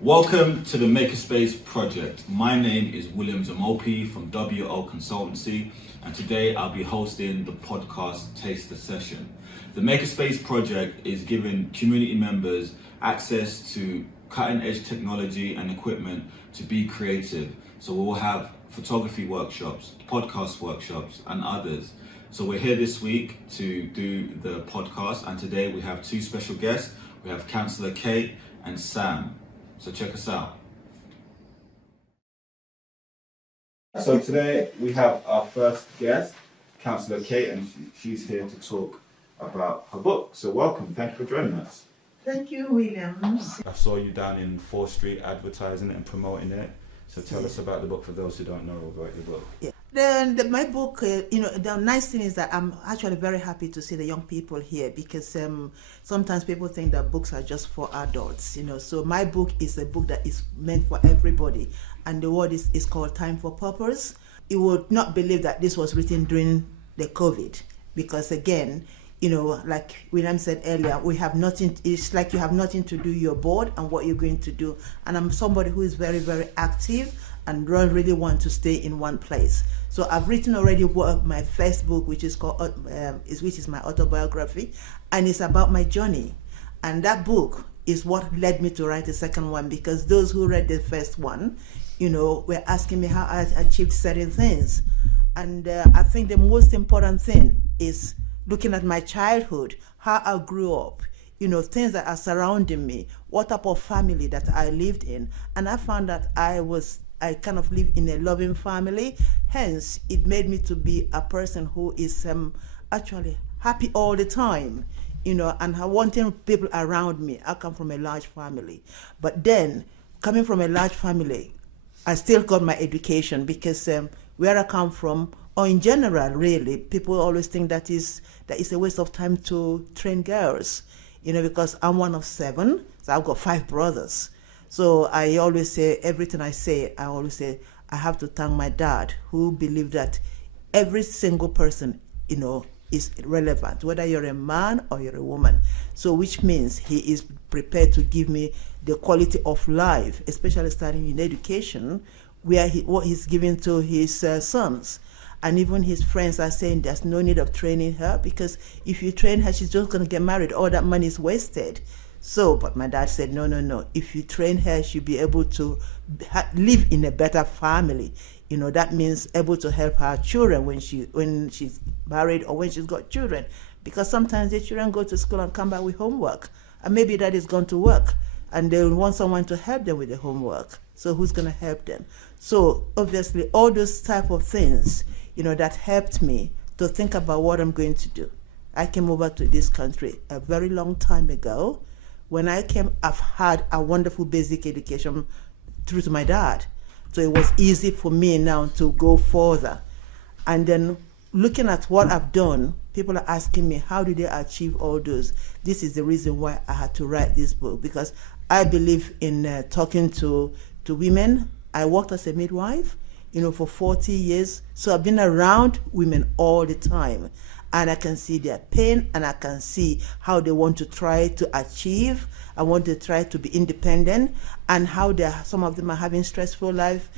Welcome to the Makerspace Project. My name is Williamz Omope from WO Consultancy, and today I'll be hosting the podcast Taster Session. The Makerspace Project is giving community members access to cutting-edge technology and equipment to be creative. So we'll have photography workshops, podcast workshops, and others. So we're here this week to do the podcast, and today we have two special guests. We have Councillor Kate and Sam. So check us out. So today we have our first guest, Councillor Kate, and she's here to talk about her book. So welcome, thank you for joining us. Thank you, Williamz. I saw you down in 4th Street advertising it and promoting it. So tell us about the book for those who don't know about your book. Yeah. My book, the nice thing is that I'm actually very happy to see the young people here because sometimes people think that books are just for adults, So my book is a book that is meant for everybody. And the word is called Time for Purpose. You would not believe that this was written during the COVID because again, like William said earlier, we have nothing. It's like you have nothing to do. You're bored and what you're going to do. And I'm somebody who is very, very active and don't really want to stay in one place. So I've written already my first book, which is called, which is my autobiography, and it's about my journey. And that book is what led me to write the second one because those who read the first one, were asking me how I achieved certain things. And I think the most important thing is looking at my childhood, how I grew up, things that are surrounding me, what type of family that I lived in. And I found that I kind of live in a loving family. Hence, it made me to be a person who is actually happy all the time, and wanting people around me. I come from a large family. But then, coming from a large family, I still got my education because where I come from, or in general, really, people always think that is a waste of time to train girls, because I'm one of 7, so I've got 5 brothers. So I always say, everything I always say, I have to thank my dad who believed that every single person, is relevant, whether you're a man or you're a woman. So which means he is prepared to give me the quality of life, especially starting in education, where what he's giving to his sons. And even his friends are saying there's no need of training her because if you train her, she's just going to get married. All that money is wasted. So, but my dad said, no. If you train her, she'll be able to live in a better family. That means able to help her children when she's married or when she's got children. Because sometimes the children go to school and come back with homework. And maybe that is going to work. And they want someone to help them with the homework. So who's going to help them? So obviously all those type of things, that helped me to think about what I'm going to do. I came over to this country a very long time ago. When I came, I've had a wonderful basic education through to my dad. So it was easy for me now to go further. And then looking at what I've done, people are asking me, how did they achieve all those? This is the reason why I had to write this book, because I believe in talking to women. I worked as a midwife, for 40 years. So I've been around women all the time. And I can see their pain, and I can see how they want to try to achieve. I want to try to be independent, and how some of them are having stressful life.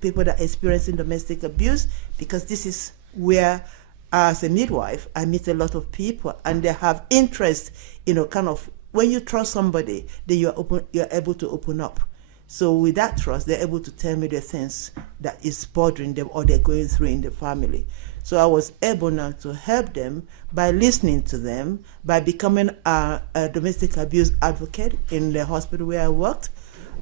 People that are experiencing domestic abuse, because this is where, as a midwife, I meet a lot of people, and they have interest. Kind of when you trust somebody, then you're able to open up. So with that trust, they're able to tell me the things that is bothering them or they're going through in the family. So I was able now to help them by listening to them, by becoming a domestic abuse advocate in the hospital where I worked.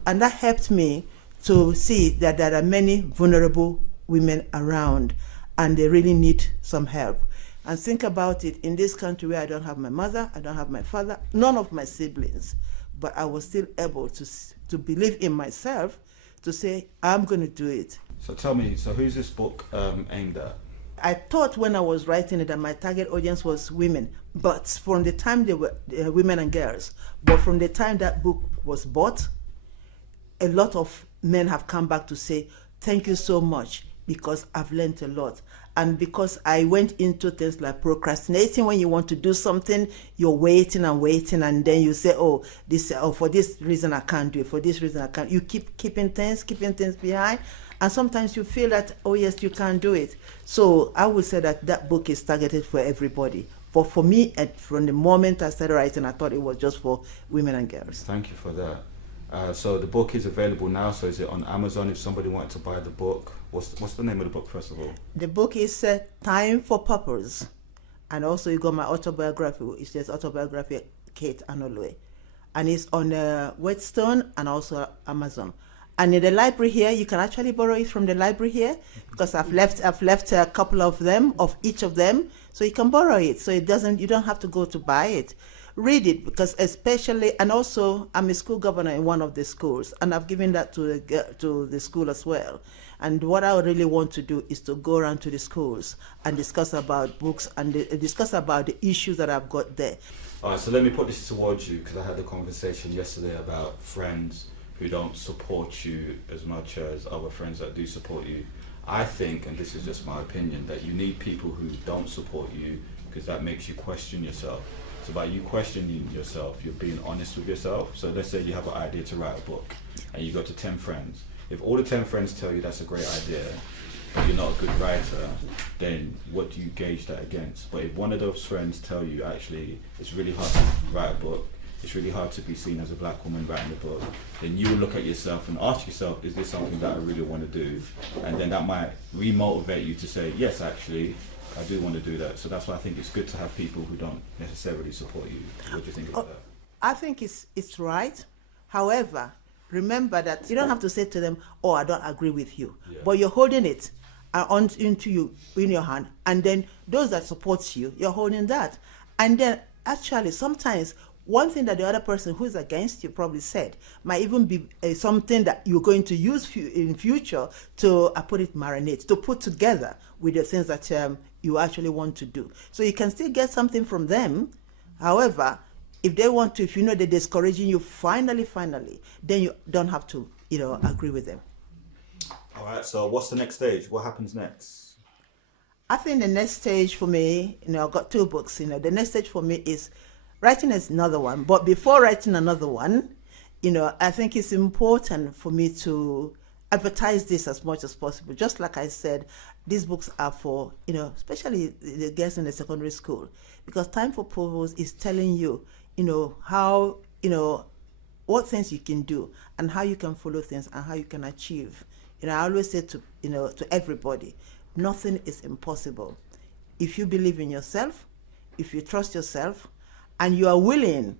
And that helped me to see that there are many vulnerable women around and they really need some help. And think about it, in this country where I don't have my mother, I don't have my father, none of my siblings, but I was still able to believe in myself to say, I'm going to do it. So tell me, so who's this book aimed at? I thought when I was writing it that my target audience was women, but from the time they were women and girls, but from the time that book was bought, a lot of men have come back to say, thank you so much. because I've learned a lot. And because I went into things like procrastinating. When you want to do something, you're waiting, and then you say, for this reason I can't do it, for this reason I can't. You keep keeping things behind. And sometimes you feel that, oh yes, you can't do it. So I would say that book is targeted for everybody. But for me, from the moment I started writing, I thought it was just for women and girls. Thank you for that. So the book is available now. So is it on Amazon if somebody wanted to buy the book? What's the name of the book, first of all? The book is Time for Purpose. And also you got my autobiography. It says Autobiography Kate Anolue. And it's on Whetstone and also Amazon. And in the library here, you can actually borrow it from the library here, because I've left a couple of them, of each of them, so you can borrow it. So you don't have to go to buy it. Read it, because especially, and also I'm a school governor in one of the schools, and I've given that to the school as well. And what I really want to do is to go around to the schools and discuss about books and discuss about the issues that I've got there. All right, so let me put this towards you, because I had a conversation yesterday about friends who don't support you as much as other friends that do support you. I think, and this is just my opinion, that you need people who don't support you, because that makes you question yourself. So by you questioning yourself, you're being honest with yourself. So let's say you have an idea to write a book and you go to 10 friends. If all the 10 friends tell you that's a great idea, but you're not a good writer, then what do you gauge that against? But if one of those friends tell you, actually, it's really hard to write a book, it's really hard to be seen as a black woman writing a book, then you will look at yourself and ask yourself, is this something that I really want to do? And then that might re-motivate you to say, yes, actually, I do want to do that. So that's why I think it's good to have people who don't necessarily support you. What do you think about that? I think it's right. However, remember that you don't have to say to them, oh, I don't agree with you. Yeah. But you're holding it into you in your hand. And then those that support you, you're holding that. And then actually sometimes one thing that the other person who's against you probably said might even be something that you're going to use in future to marinate, to put together with the things that you actually want to do. So you can still get something from them. However, if they want to, if you know they're discouraging you, finally, then you don't have to, agree with them. All right. So what's the next stage? What happens next? I think the next stage for me, I've got 2 books. The next stage for me is writing is another one. But before writing another one, I think it's important for me to advertise this as much as possible. Just like I said, these books are for, especially the girls in the secondary school, because Time for Purpose is telling you, how, what things you can do and how you can follow things and how you can achieve. I always say to everybody, nothing is impossible. If you believe in yourself, if you trust yourself, and you are willing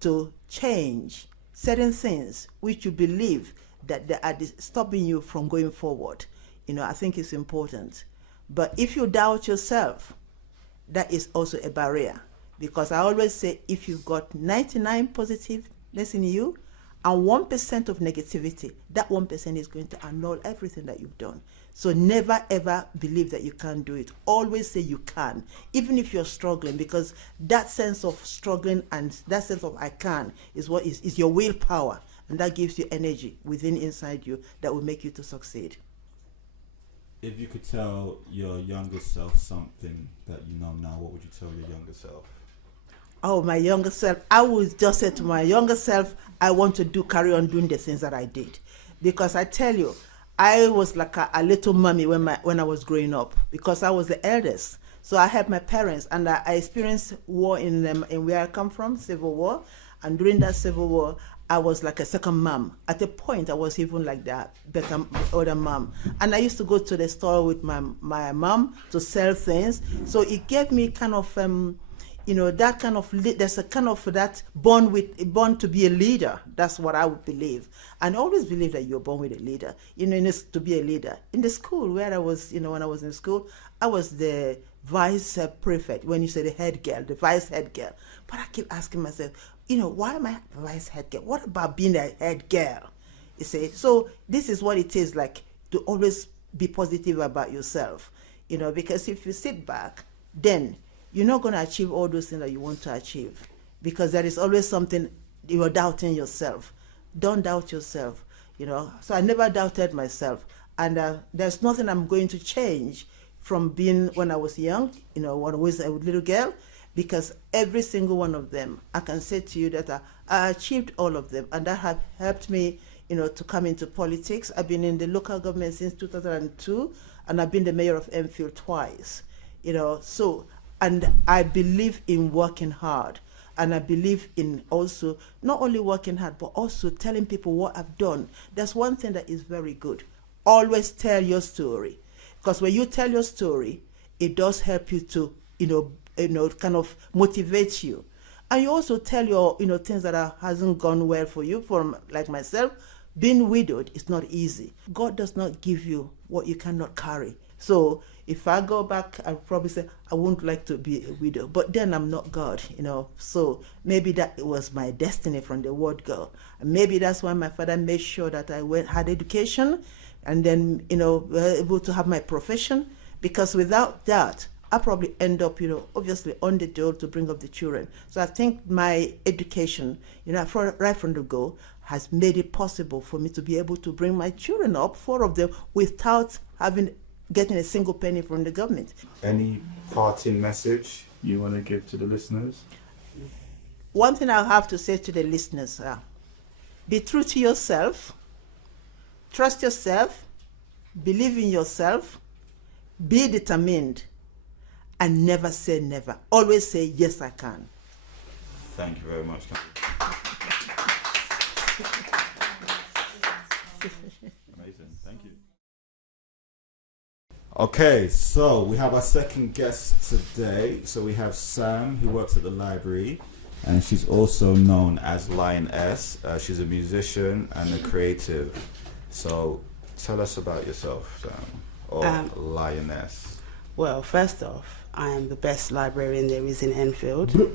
to change certain things which you believe that they are stopping you from going forward, I think it's important. But if you doubt yourself, that is also a barrier. Because I always say, if you've got 99 positiveness in you and 1% of negativity, that 1% is going to annul everything that you've done. So never ever believe that you can't do it. Always say you can, even if you're struggling, because that sense of struggling and that sense of I can is what is your willpower, and that gives you energy inside you that will make you to succeed. If you could tell your younger self something that you know now, what would you tell your younger self? Oh, my younger self, I would just say to my younger self, I want to carry on doing the things that I did. Because I tell you, I was like a little mummy when I was growing up, because I was the eldest. So I had my parents, and I experienced war in where I come from, civil war. And during that civil war, I was like a second mom. At a point, I was even like that, better older mom. And I used to go to the store with my mom to sell things. So it gave me kind of that kind of, there's a kind of that born to be a leader. That's what I would believe. And I always believe that you're born with a leader, to be a leader. In the school where I was, when I was in school, I was the vice prefect, when you say the head girl, the vice head girl. But I keep asking myself, why am I vice head girl? What about being a head girl? You see, so this is what it is like, to always be positive about yourself, because if you sit back, then you're not going to achieve all those things that you want to achieve, because there is always something you're doubting yourself. Don't doubt yourself, So I never doubted myself. And there's nothing I'm going to change from being when I was young, when I was a little girl, because every single one of them, I can say to you that I achieved all of them, and that have helped me, to come into politics. I've been in the local government since 2002, and I've been the mayor of Enfield twice, and I believe in working hard. And I believe in also not only working hard, but also telling people what I've done. That's one thing that is very good. Always tell your story. Because when you tell your story, it does help you to, kind of motivate you. And you also tell your, things that hasn't gone well for you. Like myself, being widowed is not easy. God does not give you what you cannot carry. So if I go back, I'll probably say, I wouldn't like to be a widow. But then I'm not God, So maybe that was my destiny from the word go. And maybe that's why my father made sure that I had education and then, were able to have my profession. Because without that, I probably end up, obviously on the dole to bring up the children. So I think my education, right from the go, has made it possible for me to be able to bring my children up, 4 of them, without getting a single penny from the government. Any parting message you want to give to the listeners? One thing I'll have to say to the listeners, be true to yourself, trust yourself, believe in yourself, be determined, and never say never. Always say, yes, I can. Thank you very much. Amazing, thank you. Okay, so we have our second guest today. So we have Sam, who works at the library, and she's also known as Lioness. She's a musician and a creative. So tell us about yourself, Sam, or Lioness. Well, first off, I am the best librarian there is in Enfield. On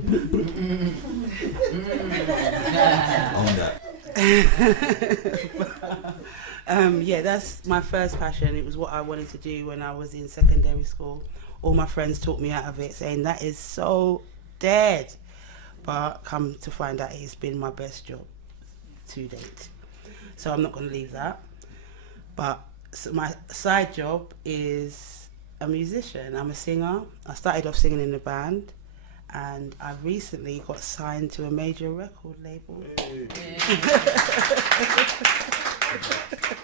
that. That's my first passion. It was what I wanted to do when I was in secondary school. All my friends talked me out of it, saying that is so dead. But come to find out, it's been my best job to date. So I'm not going to leave that. But my side job is a musician. I'm a singer. I started off singing in a band, and I recently got signed to a major record label.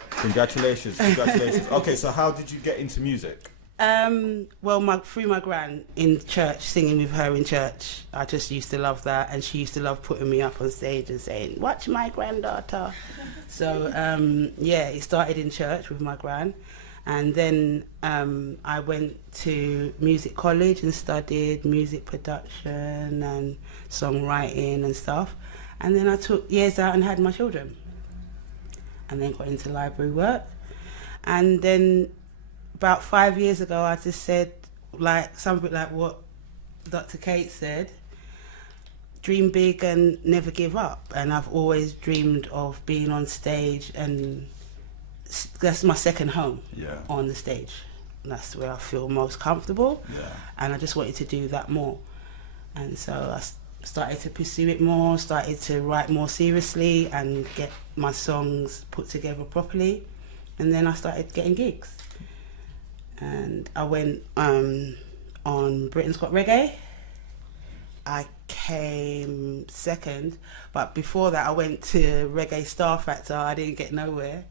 Congratulations. Okay, so how did you get into music? Through my gran in church, singing with her in church. I just used to love that, and she used to love putting me up on stage and saying, "Watch my granddaughter." So it started in church with my gran, and then I went to music college and studied music production and songwriting and stuff, and then I took years out and had my children, and then got into library work, and then about 5 years ago, I just said, something like what Dr. Kate said, dream big and never give up. And I've always dreamed of being on stage, and that's my second home on the stage. And that's where I feel most comfortable. Yeah. And I just wanted to do that more. And so I started to pursue it more, started to write more seriously and get my songs put together properly. And then I started getting gigs. And I went on Britain's Got Reggae. I came second, but before that I went to Reggae Star Factor. I didn't get nowhere,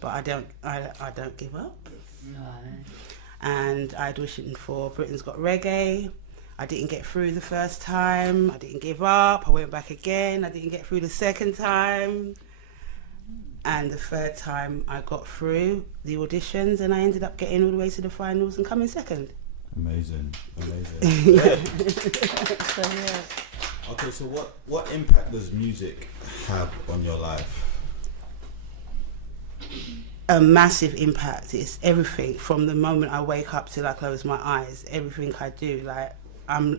but I don't give up. No. And I auditioned for Britain's Got Reggae. I didn't get through the first time. I didn't give up. I went back again. I didn't get through the second time. And the third time I got through the auditions, and I ended up getting all the way to the finals and coming second. Amazing. Yeah. Okay, so what impact does music have on your life? A massive impact. It's everything from the moment I wake up till I close my eyes. Everything I do,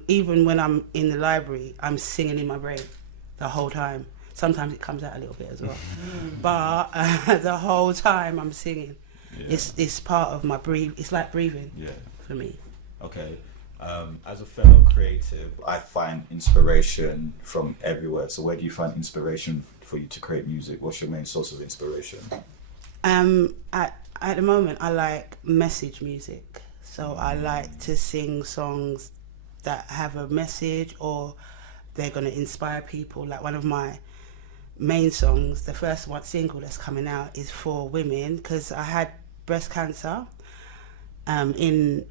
even when I'm in the library, I'm singing in my brain the whole time. Sometimes it comes out a little bit as well, but the whole time I'm singing. Yeah. It's part of my breathe. It's like breathing for me. Okay, as a fellow creative, I find inspiration from everywhere. So where do you find inspiration for you to create music? What's your main source of inspiration? At the moment, I like message music. So I like to sing songs that have a message or they're going to inspire people. Like one of my main songs, the first one single that's coming out is for women because I had breast cancer. In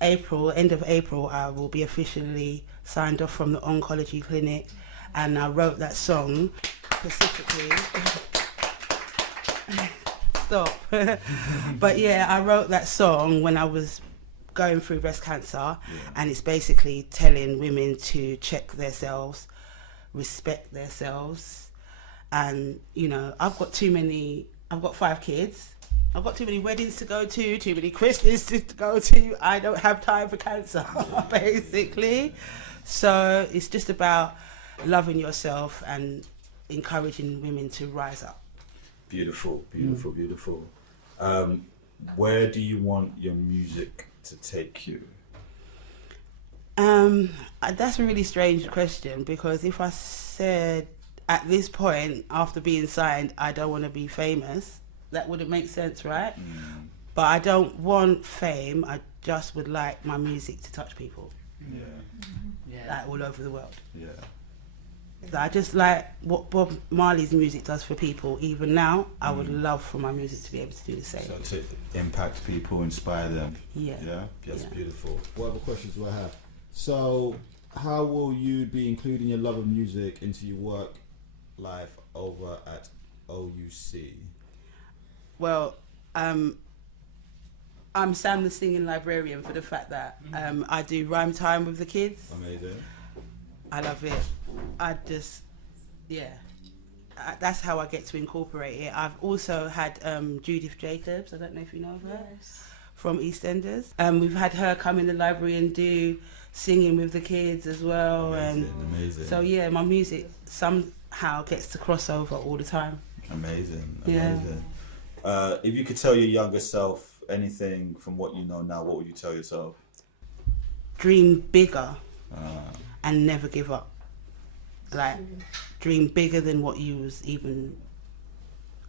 April, end of April, I will be officially signed off from the oncology clinic, and I wrote that song specifically. Stop. But yeah, I wrote that song when I was going through breast cancer, and it's basically telling women to check themselves, respect themselves, and you know, I've got 5 kids. I've got too many weddings to go to, too many Christmases to go to. I don't have time for cancer, basically. So it's just about loving yourself and encouraging women to rise up. Beautiful. Where do you want your music to take you? That's a really strange question, because if I said at this point, after being signed, I don't want to be famous, that wouldn't make sense, right? But I don't want fame. I just would like my music to touch people. Like all over the world. So I just like what Bob Marley's music does for people. Even now, I would love for my music to be able to do the same. So to impact people, inspire them. That's Yeah. beautiful. What other questions do I have? So how will you be including your love of music into your work life over at OUC? Well, I'm Sam the singing librarian for the fact that I do rhyme time with the kids. Amazing. I love it. That's how I get to incorporate it. I've also had Judith Jacobs, I don't know if you know of her, from EastEnders. We've had her come in the library and do singing with the kids as well. Amazing. So yeah, my music somehow gets to cross over all the time. Amazing. Yeah. If you could tell your younger self anything from what you know now, what would you tell yourself? Dream bigger and never give up. Like, dream bigger than what you was even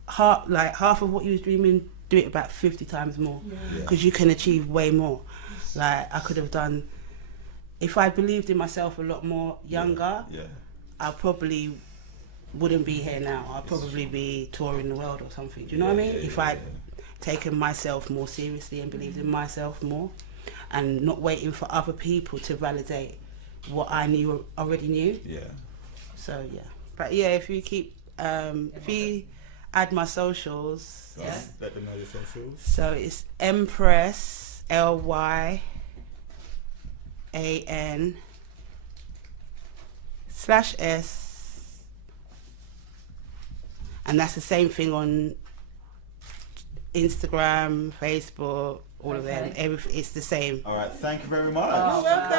half of what you was dreaming. Do it about 50 times more, because you can achieve way more. Like, I could have done, if I believed in myself a lot more younger, I probably wouldn't be here now. I'd probably be touring the world or something. Do you know what I mean? If I'd taken myself more seriously and believed in myself more, and not waiting for other people to validate what I already knew. So yeah, but yeah, if you keep if you add my socials, let them know your socials. So it's Empress LYAN /S. And that's the same thing on Instagram, Facebook, all of them. It's the same. All right, thank you very much. You're welcome.